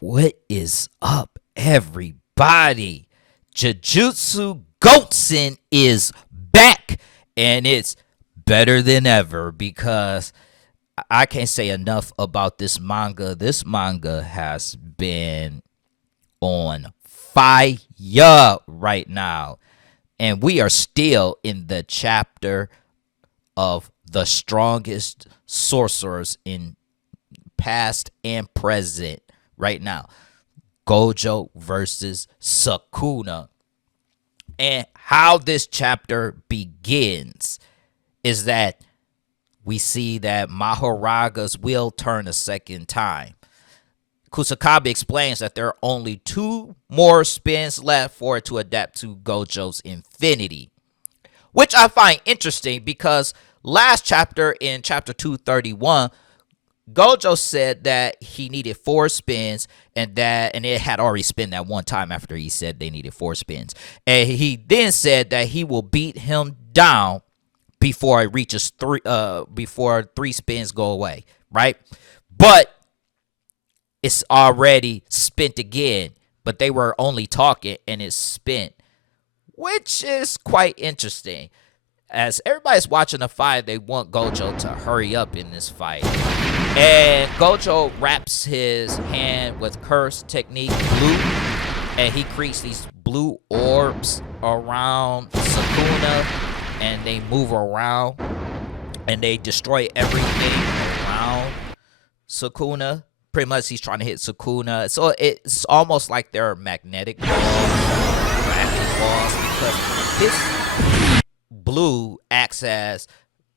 What is up, everybody? JuJutsu Kaisen is back, and it's better than ever because I can't say enough about this manga. This manga has been on fire right now, and we are still in the chapter of the strongest sorcerers in past and present right now. Gojo versus Sukuna. And how this chapter begins is that we see that Mahoraga's will turn a second time. Kusakabe explains that there are only 2 more spins left for it to adapt to Gojo's infinity, which I find interesting because last chapter, in chapter 231, Gojo said that he needed 4 spins, and it had already spin that one time after he said they needed 4 spins. And he then said that he will beat him down before it reaches 3 before 3 spins go away, right? But it's already spent again, but they were only talking and it's spent, which is quite interesting. As everybody's watching the fight, they want Gojo to hurry up in this fight. And Gojo wraps his hand with curse technique blue, and he creates these blue orbs around Sukuna, and they move around, and they destroy everything around Sukuna. Pretty much he's trying to hit Sukuna. So it's almost like they're magnetic balls, gravity balls, because his blue acts as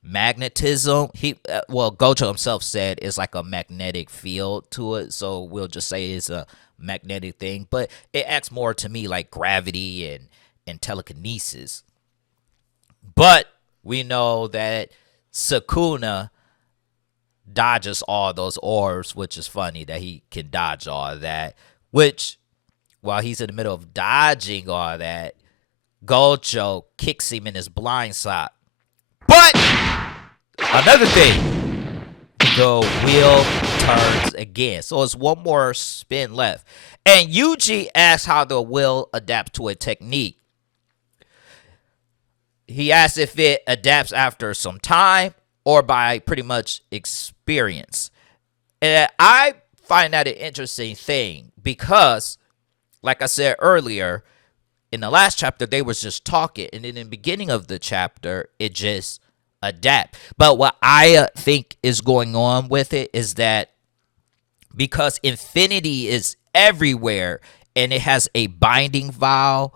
magnetism. Gojo himself said it's like a magnetic field to it, so we'll just say it's a magnetic thing, but it acts more to me like gravity and telekinesis. But we know that Sukuna dodges all those orbs, which is funny that he can dodge all that, which while he's in the middle of dodging all that, Gojo kicks him in his blind spot. But another thing, the wheel turns again. So it's 1 more spin left. And Yuji asks how the wheel adapts to a technique. He asks if it adapts after some time or by pretty much experience. And I find that an interesting thing because, like I said earlier, in the last chapter, they was just talking, and in the beginning of the chapter, it just adapt. But what I think is going on with it is that because infinity is everywhere, and it has a binding vow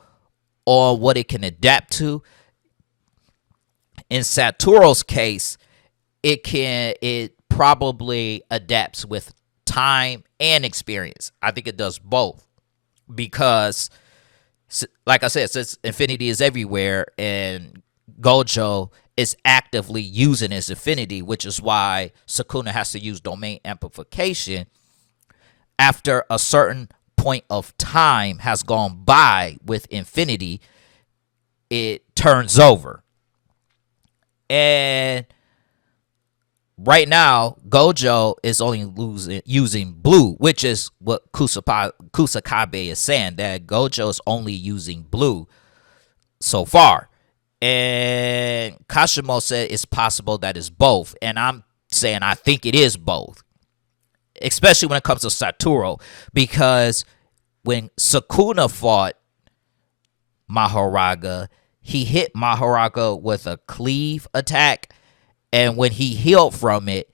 on what it can adapt to, in Satoru's case, it probably adapts with time and experience. I think it does both because, like I said, since infinity is everywhere and Gojo is actively using his infinity, which is why Sukuna has to use domain amplification after a certain point of time has gone by with infinity, it turns over. And right now, Gojo is only using blue, which is what Kusakabe is saying, that Gojo is only using blue so far. And Kashimo said it's possible that it's both. And I'm saying I think it is both, especially when it comes to Satoru, because when Sukuna fought Mahoraga, he hit Mahoraga with a cleave attack. And when he healed from it,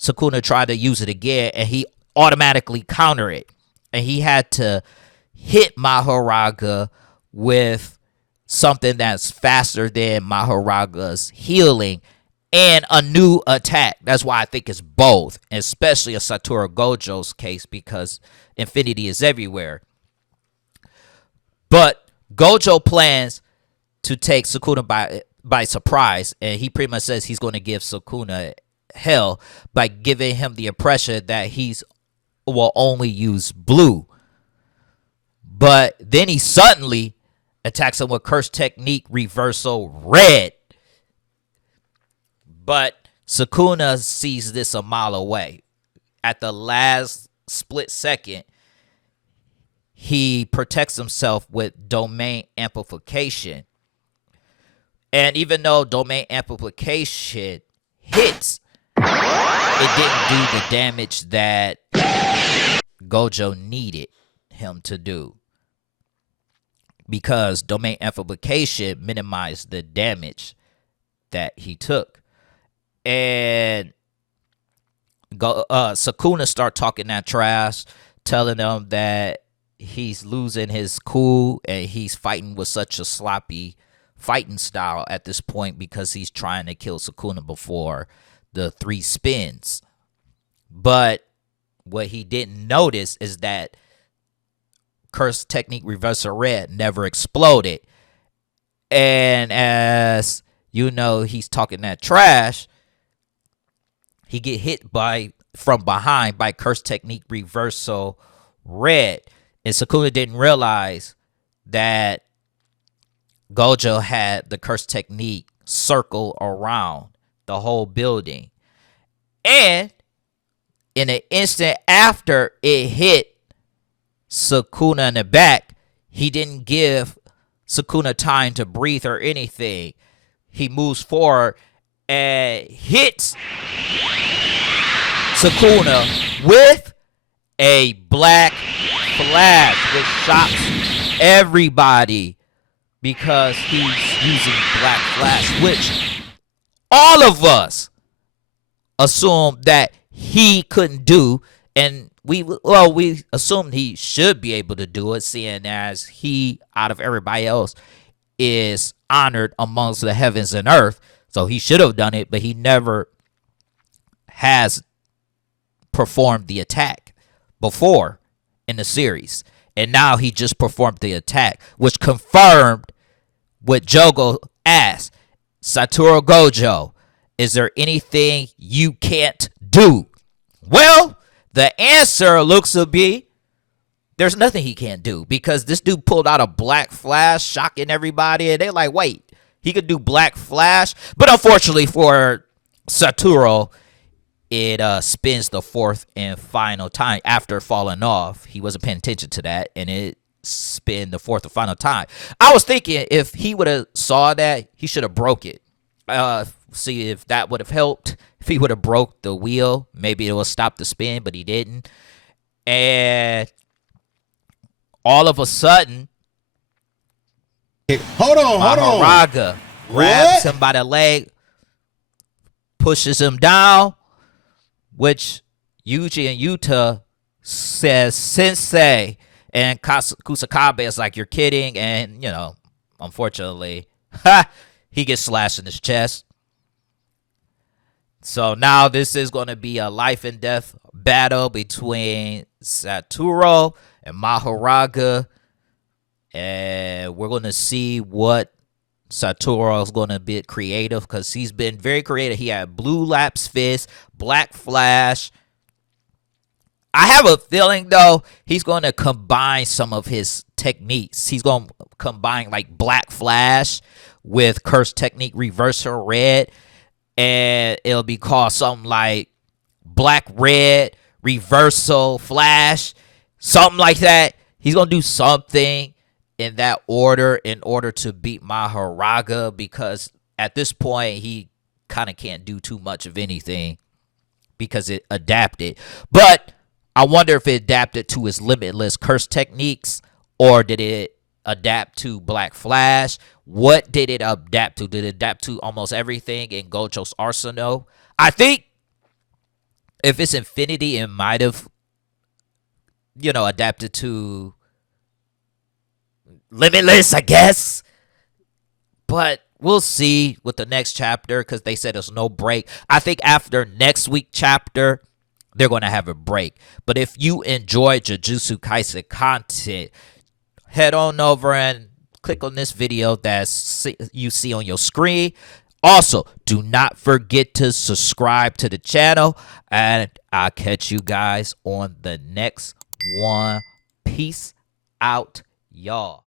Sukuna tried to use it again, and he automatically countered it. And he had to hit Mahoraga with something that's faster than Mahoraga's healing and a new attack. That's why I think it's both, especially in Satoru Gojo's case, because infinity is everywhere. But Gojo plans to take Sukuna by surprise, and he pretty much says he's going to give Sukuna hell by giving him the impression that he's will only use blue. But then he suddenly attacks him with curse technique reversal red. But Sukuna sees this a mile away. At the last split second, he protects himself with domain amplification. And even though domain amplification hits, it didn't do the damage that Gojo needed him to do, because domain amplification minimized the damage that he took. And Sukuna start talking that trash, telling them that he's losing his cool and he's fighting with such a sloppy fighting style at this point because he's trying to kill Sukuna before the 3 spins. But what he didn't notice is that Curse Technique Reversal Red never exploded. And as you know, he's talking that trash, he get hit from behind by Curse Technique Reversal Red. And Sukuna didn't realize that Gojo had the Curse Technique circle around the whole building. And in an instant after it hit Sukuna in the back, he didn't give Sukuna time to breathe or anything. He moves forward and hits Sukuna with a black flash, which shocks everybody because he's using black flash, which all of us assumed that he couldn't do, and we assumed he should be able to do it, seeing as he, out of everybody else, is honored amongst the heavens and earth. So he should have done it, but he never has performed the attack before in the series. And now he just performed the attack, which confirmed what Jogo asked. Satoru Gojo, is there anything you can't do? Well, the answer looks to be there's nothing he can't do, because this dude pulled out a black flash, shocking everybody, and they're like, wait, he could do black flash? But unfortunately for Satoru, it spins the 4th and final time after falling off. He wasn't paying attention to that, and it spin the 4th and final time. I was thinking if he would have saw that, he should have broke it. See if that would have helped. If he would have broke the wheel, maybe it would stop the spin, but he didn't. And all of a sudden, Maharaga grabs him by the leg, pushes him down, which Yuji and Yuta says sensei, and Kusakabe is like, you're kidding, and unfortunately he gets slashed in his chest. So now this is going to be a life and death battle between Satoru and Maharaga, and we're going to see what Satoru is going to be creative, because he's been very creative. He had blue lapis fist, black flash. I have a feeling, though, he's going to combine some of his techniques. He's going to combine like black flash with Curse Technique Reversal Red, and it'll be called something like Black Red Reversal Flash, something like that. He's going to do something in that order in order to beat Maharaga, because at this point he kind of can't do too much of anything because it adapted. But I wonder if it adapted to his limitless curse techniques, or did it adapt to Black Flash? What did it adapt to? Did it adapt to almost everything in Gojo's arsenal? I think if it's Infinity, it might have, adapted to Limitless, I guess. But we'll see with the next chapter, because they said there's no break. I think after next week chapter, they're going to have a break. But if you enjoy JuJutsu Kaisen content, head on over and click on this video that you see on your screen. Also, do not forget to subscribe to the channel, and I'll catch you guys on the next one. Peace out, y'all.